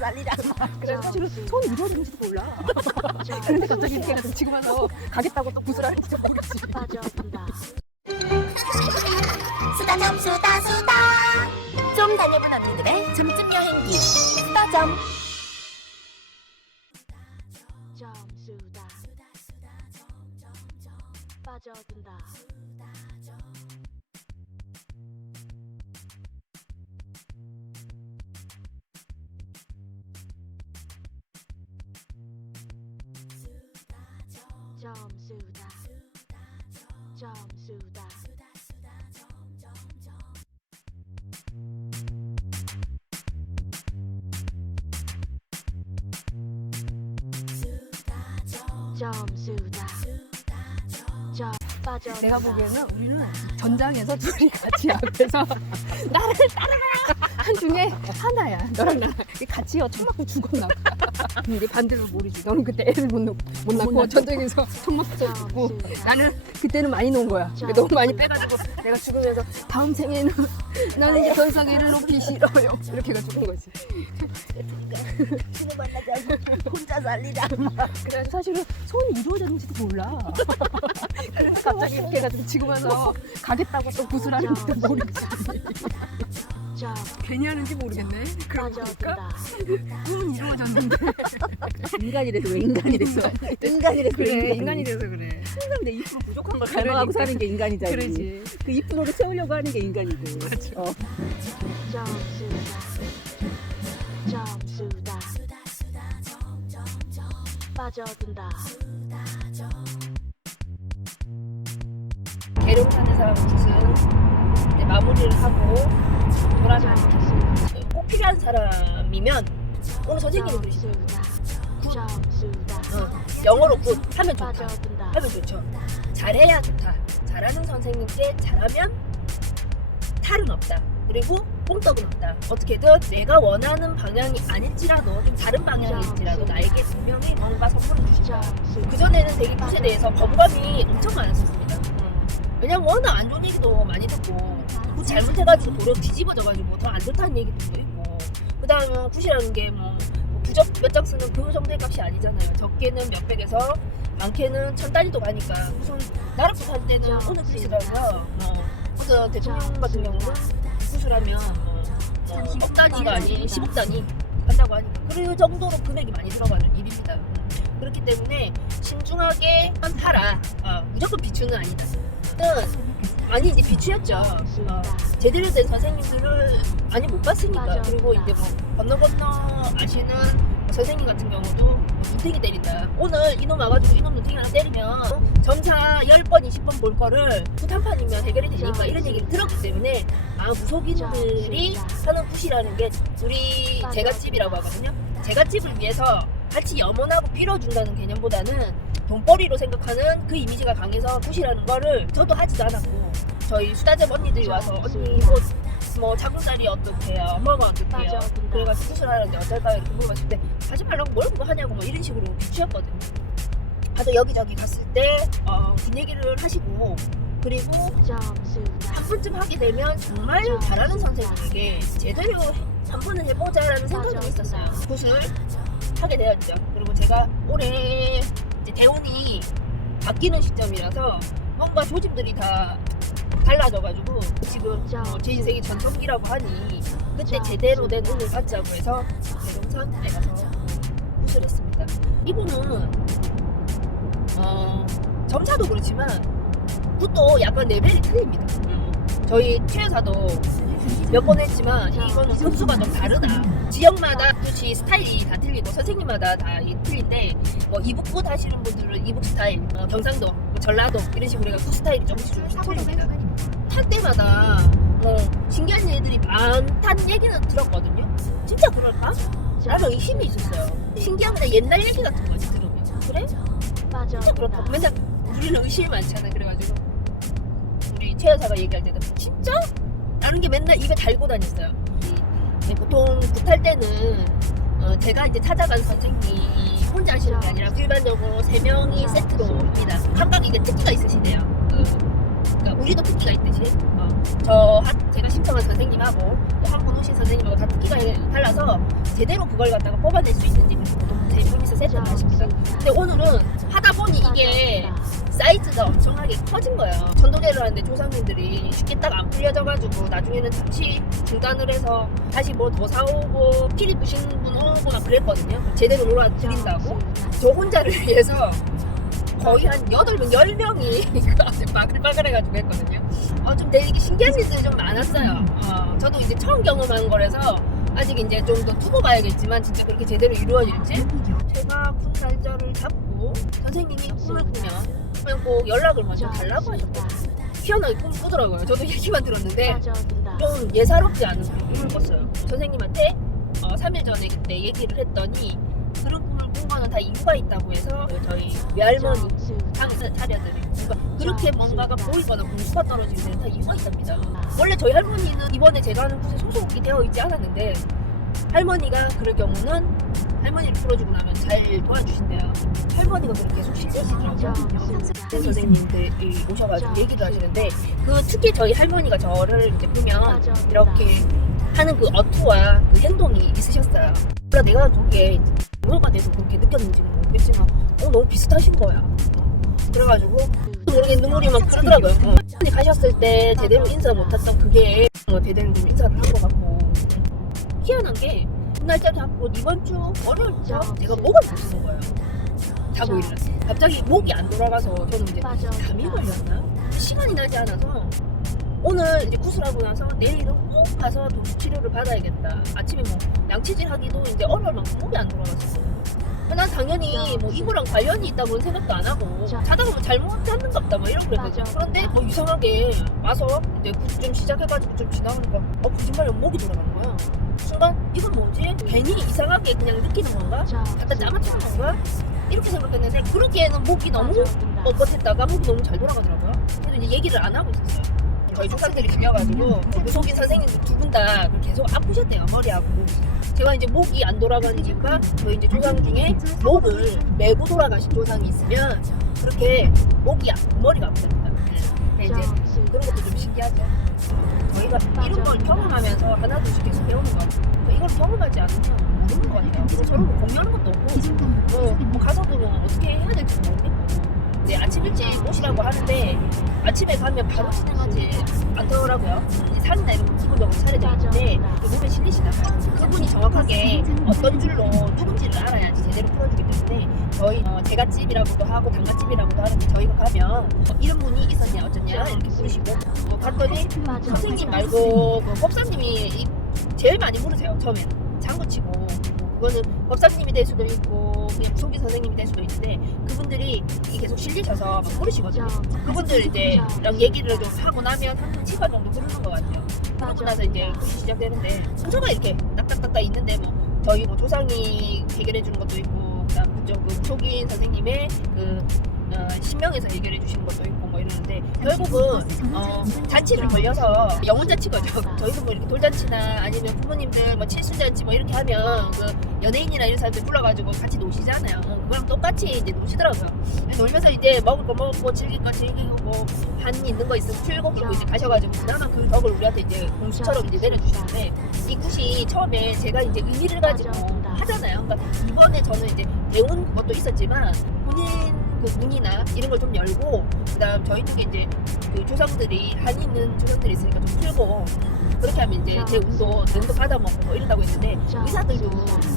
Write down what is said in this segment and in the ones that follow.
난리다. 그래서 사실은 손이 이루어지는지도 몰라. 그런데 갑자기 이렇게 해가지고 지금 와서 가겠다고 또 구슬하는지도 모르겠지. 수다점 수다 좀 다녀본 언니들의 점점 여행기 수다점. 점수다 빠져든다. 점수다 점수다 점수다 점 빠져. 내가 보기에는 우리는 전장에서 둘이 같이 앞에서 나를 따라가 한 중에 하나야. 너랑 나랑 같이 총 맞고 죽었나 봐. 우리 반대로 모르지. 너는 그때 애를 못 낳고 전장에서 총 맞고 죽고, 나는 그때는 많이 놓은 거야. 너무 많이 빼가지고 내가 죽으면서 다음 생에는 나는 이제 더 이상 애를 놓기 싫어요. 이렇게 해가 죽은 거지. 친구 만나자고 혼자 난리다. 그래서 사실은 손이 이루어졌는지도 몰라. 그래서 갑자기 이렇게 해가지고 지금 와서 가겠다고 또 구슬하는지도 모르겠지. 점 괜히 하는지 모르겠네. 그러고 보니까 빠져든다. 꿈은 이루어졌는데. 인간이래서 왜 인간이랬어? 인간이래서 왜 그래, 인간이. 인간이 돼서 그래. 항상 내 2% 부족한 걸 그러니까. 갈망하고 사는 게 인간이잖아. 그러지. 그 2%를 채우려고 하는 게 인간이고. 점수다 빠져든다. 계룡사는 사람은 무슨 이제 마무리를 하고 돌아가는 꼭 필요한 사람이면 오늘 선생님이 그러시죠. 점수다 영어로 굿 하면 좋다. 빠져든다. 하면 좋죠. 잘해야 좋다. 잘하는 선생님께 잘하면 탈은 없다. 그리고 뽕떡은 없다. 어떻게든 내가 원하는 방향이 아닐지라도 좀 다른 방향일지라도 나에게 분명히 뭔가 선물을 주신다. 그전에는 되게 굿에 대해서 거부감이 엄청 많았었습니다. 왜냐면 워낙 안 좋은 얘기도 많이 듣고 굿 잘못해가지고 도로 뒤집어져가지고 더 안 좋다는 얘기도 있고, 그 다음에 굿이라는 게 뭐 부적 몇 장 쓰는 그 정도의 값이 아니잖아요. 적게는 몇백에서 많게는 천 단위도 가니까 무슨 나라 굿할 때는 오늘 굿이더라고요. 어떤 대통령 같은 경우는 굿을 하면 억 단위가 아닌 10억 단위 한다고 하니까 그 정도로 금액이 많이 들어가는 일입니다. 그렇기 때문에 신중하게 하라. 무조건 비추는 아니다. 많이 이제 비추였죠. 제대로 된 선생님들을 많이 못 봤으니까. 그리고 이제 뭐 건너 아시는 선생님 같은 경우도 눈탱이 때린다. 오늘 이놈 와가지고 이놈 눈탱이 하나 때리면 점사 10번 20번 볼 거를 굿 한 판이면 해결이 되니까 이런 얘기를 들었기 때문에 무속인들이 하는 굿이라는 게 우리 제갓집이라고 하거든요. 제갓집을 위해서 같이 염원하고 빌어준다는 개념보다는 돈벌이로 생각하는 그 이미지가 강해서 굿이라는 거를 저도 하지도 않았고, 저희 수다점 언니들이 와서 언니 뭐 자궁살이 어떻게요? 뭐가 어떻게요? 그래가지고 굿을 하는데 어떨까요? 이렇게 물어봤을 때 하지 말라고 뭘 그거 하냐고 뭐 이런 식으로 비추였거든요. 다들 여기저기 갔을 때 그 얘기를 하시고, 그리고 한 번쯤 하게 되면 정말 잘하는 선생님에게 제대로 한 번은 해보자라는 생각이 있었어요. 굿을 하게 되었죠. 그리고 제가 올해 이제 대운이 바뀌는 시점이라서 뭔가 조짐들이 다 달라져가지고 지금 제 인생의 전성기라고 하니 그때 제대로 된 운을 받자고 해서 대동산에 가서 굿을 했습니다. 이분은 점사도 그렇지만 굿도 약간 레벨이 틀립니다. 저희 최여사도 몇 번 했지만 이거는 점수가 좀 다르다. 지역마다 굿이 스타일이 다 틀리고 선생님마다 다 틀린데, 뭐 이북 굿 하시는 분들은 이북 스타일, 경상도, 뭐 전라도 이런 식으로 해서 굿 스타일이 조금씩 틀립니다. 탈 때마다 신기한 일들이 많다는 얘기는 들었거든요. 진짜 그럴까? 나도 의심이 있었어요. 신기한 건 옛날 얘기 같은 거지 들으면. 그래? 진짜 그렇다. 맨날 우리는 의심이 많잖아. 그래가지고 우리 최여사가 얘기할 때도 진짜? 라는 게 맨날 입에 달고 다녔어요. 보통 굿할 때는 제가 이제 찾아간 선생님이 혼자 하시는 게 아니라 일반적으로 3명이 세트로 합니다. 각각 이게 특기가 있으시대요. 그러니까 우리도 특기가 있듯이 제가 신청한 선생님하고 한 분 오신 선생님하고 다 특기가 달라서 제대로 그걸 갖다가 뽑아낼 수 있는지 보통 세 분이서 세트를 하십니다. 근데 오늘은 하다 보니 이게 사이즈가 엄청나게 커진 거예요. 전도제를 하는데 조상님들이 쉽게 딱 안 풀려져가지고 나중에는 잠시 중단을 해서 다시 뭐 더 사오고 필이 부신 분 오고 막 그랬거든요. 제대로 놀아드린다고. 저 혼자를 위해서 거의 한 8명, 10명이 그 앞에 바글바글해가지고 했거든요. 좀 되게 신기한 일들이 좀 많았어요. 저도 이제 처음 경험한 거라서 아직 이제 좀 더 두고 봐야겠지만 진짜 그렇게 제대로 이루어질지. 제가 군 날짜를 잡고 선생님이 꿈을 꾸면 꼭 연락을 먼저 달라고 하셨거든요. 희한하게 꿈을 꾸더라고요. 저도 얘기만 들었는데 빠져든다. 좀 예사롭지 않은 꿈을 꿨어요. 선생님한테 3일 전에 그때 얘기를 했더니 그런 꿈을 꾼 거는 다 이유가 있다고 해서 저희 외할머니 상을 차려드리고 그렇게 뭔가가 보이거나 공수가 떨어지는 데는 다 이유가 있답니다. 원래 저희 할머니는 이번에 제가 하는 곳에 소속이 되어 있지 않았는데 할머니가 그럴 경우는 할머니를 풀어주고 나면 잘 도와주신대요. 할머니가 그렇게 계속 실제시더라고요. 선생님들이 오셔가지고 얘기를 하시는데 특히 저희 할머니가 저를 이제 보면 이렇게 하는 그 어투와 그 행동이 있으셨어요. 그러니까 내가 그게 부모가 돼서 그렇게 느꼈는지는 모르겠지만 너무 비슷하신 거야. 그래가지고 모르게 눈물이 막 흐르더라고요. 할머니 가셨을 때 제대로 인사 못했던 그게 제대로 좀 인사를 한 것 같고 희한한 게 날짜 잡고 이번 주 월요일부터 제가 목을 못 쓰는 거예요. 자고 일어났어요. 갑자기 목이 안 돌아가서 저는 이제 감이 걸렸나? 시간이 나지 않아서 오늘 이제 구슬하고 나서 내일은 꼭 가서 도수 치료를 받아야겠다. 아침에 뭐 양치질 하기도 이제 어려울 만큼 목이 안 돌아갔어요. 난 당연히 뭐 이거랑 관련이 있다고는 생각도 안 하고 자다가 뭐 잘못 잤는가 보다 뭐 이런 그랬거든요. 그런데 이상하게 와서 이제 구슬 시작해가지고 좀 지나가니까 거짓말로 목이 돌아가는 거야. 순간 이건 뭐지? 괜히 이상하게 그냥 느끼는 건가? 갖다 짜맞추는 건가? 이렇게 생각했는데 그러기에는 목이 너무 뻣뻣했다가 목이 너무 잘 돌아가더라고요. 그래서 이제 얘기를 안 하고 있었어요. 저희 조상들이 들려가지고 무속인 선생님들 두 분 다 계속 아프셨대요. 머리하고 목이. 제가 이제 목이 안 돌아가는 이유가 저희 이제 조상 중에 목을 메고 돌아가신 조상이 있으면 그렇게 머리가 아프답니다. 근데 이제 그런 것도 좀 신기하죠. 저희가 이런 걸 경험하면서 하나둘씩 계속 배우는 거 같아요. 이걸 경험하지 않으면 모르는 거 같아요. 그리고 서로 뭐 공유하는 것도 없고 뭐 가서도 뭐 어떻게 해야 될지 모르겠고 이제 아침 일찍 오시라고 하는데 아침에 가면 바로 진행하지 않더라고요. 이제 사진이나 이런 거 기본적으로 차려져 있는데 몸에 실리시다가 그분이 정확하게 어떤 줄로 누군지를 알아야지 제대로 풀어주기 때문에 저희 제갓집이라고도 하고 당갓집이라고도 하는데 저희가 가면 이런 분이 있었냐 어쩌냐 이렇게 부르시고 갔더니 선생님 말고 법사님이 제일 많이 물으세요. 처음에는 장구치고 그거는 법사님이 될 수도 있고 그냥 무속인 선생님이 될 수도 있는데 그분들이 계속 실리셔서 막 모르시거든요. 그분들 이제 얘기를 좀 하고 나면 한 7번 정도 부르는 것 같아요. 그러고 나서 이제 굿이 시작되는데 순서가 이렇게 딱딱딱딱 있는데 뭐 저희 뭐 조상이 해결해 주는 것도 있고 그다음 그쪽 그 무속인 선생님의 신명에서 해결해 주시는 것도 있고 뭐 이러는데 결국은 잔치를 벌려서 영혼 잔치거죠. 저희도 뭐 이렇게 돌잔치나 아니면 부모님들 뭐 칠순잔치 뭐 이렇게 하면 그 연예인이나 이런 사람들 불러가지고 같이 노시잖아요. 그거랑 똑같이 이제 노시더라고요. 놀면서 이제 먹을 거 먹고 즐길 거 즐기고 한 있는 거 있으면 출곡이고 이제 가셔가지고 그나마 그 덕을 우리한테 이제 공수처럼 이제 내려주시는데 이 굿이 처음에 제가 이제 의미를 가지고 하잖아요. 그러니까 이번에 저는 이제 배운 것도 있었지만 본인 그 문이나 이런 걸 좀 열고 그다음 저희 쪽에 이제 그 조상들이 한이 있는 조상들이 있으니까 좀 풀고 그렇게 하면 이제 제 운도 능도 받아먹고 뭐 이런다고 했는데 의사들도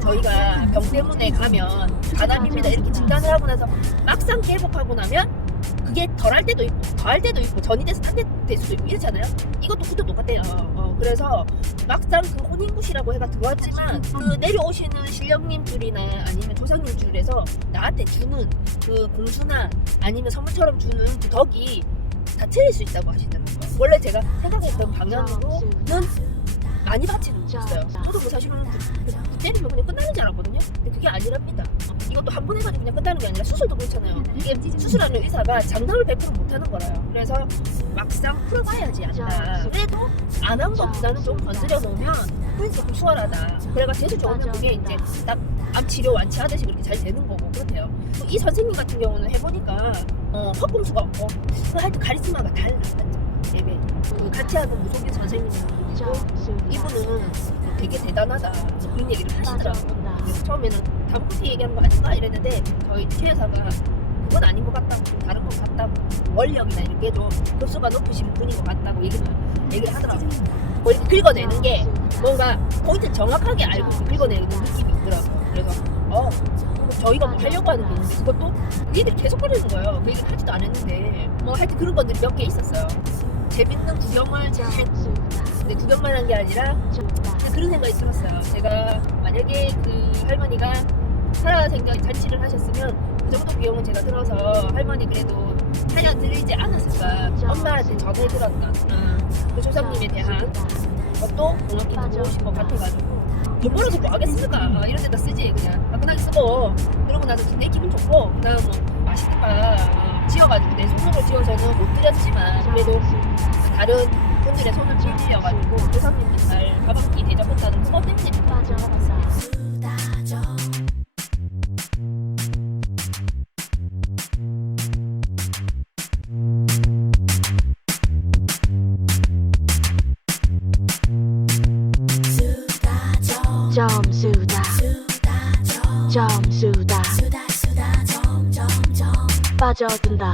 저희가 병 때문에 가면 간암입니다 이렇게 진단을 하고 나서 막상 회복하고 나면 그게 덜할 때도 있고 더할 때도 있고 전이 돼서 딴 데 될 수도 있고 이렇잖아요. 이것도 그것도 똑같아요. 그래서 막상 그 혼인굿이라고 해가 들어왔지만 그 내려오시는 신령님 줄이나 아니면 조상님 줄에서 나한테 주는 그 공수나 아니면 선물처럼 주는 그 덕이 다 틀릴 수 있다고 하시더라고요. 원래 제가 생각했던 방향으로는 많이 받지는 못했어요. 저도 뭐 사실은 때리면 그냥 끝나는 줄 알았거든요. 근데 그게 아니랍니다. 이것도 한 번 해가지고 그냥 끝나는 게 아니라 수술도 그렇잖아요. 이게 수술하는 의사가 장담을 100% 못하는 거라요. 그래서 막상 풀어봐야지 안다. 그래도 안 한 것보다는 좀 건드려 놓으면 그래서 좀 수월하다. 그래가 제일 좋으면 그게 이제 딱 암 치료 완치하듯이 그렇게 잘 되는 거고 그렇대요. 이 선생님 같은 경우는 해보니까 헛공수가 없고 하여튼 카리스마가 달라. 예배. 같이 하는 무속인 선생님이고 점수다. 이분은 되게 대단하다 그런 얘기를 하시더라고요. 빠져든다. 그래서 처음에는 단무지 얘기한 거 아닌가 이랬는데 저희 최여사가 그건 아닌 것 같다고 다른 것 같다고 원력이나 이런 게 좀 급수가 높으신 분인 것 같다고 얘기를 하더라고요. 뭐 이렇게 긁어내는 게 뭔가 포인트 정확하게 알고 긁어내는 느낌이 있더라고요. 그래서 저희가 뭐 하려고 하는 게 있는데 그것도 그 얘기를 계속 하려는 거예요. 그 얘기를 하지도 않았는데 뭐 하여튼 그런 것들이 몇 개 있었어요. 재밌는 구경을 잘 점수다. 근데 구경만 한 게 아니라 점수다. 근데 그런 생각이 들었어요. 제가 만약에 그 할머니가 살아생전 잔치를 하셨으면 그 정도 비용은 제가 들어서 할머니 그래도 사연 드리지 않았을까. 엄마한테 전해 들었던 그 조상님에 대한 것도 고맙게 듣고 오신 것 같아가지고 돈 벌어서 뭐 하겠습니까? 이런 데다 쓰지 그냥 화끈하게 쓰고 그러고 나서 내 기분 좋고 그다음 뭐 맛있는 거 지어가지고 내 손으로 지어서는 못 드렸지만 그래도 다른 분들의 손을 빌려가지고 조상님들 잘 가방기 대접했다는 그것 때문에 빠져든다. 점수다. 점수다. 빠져든다.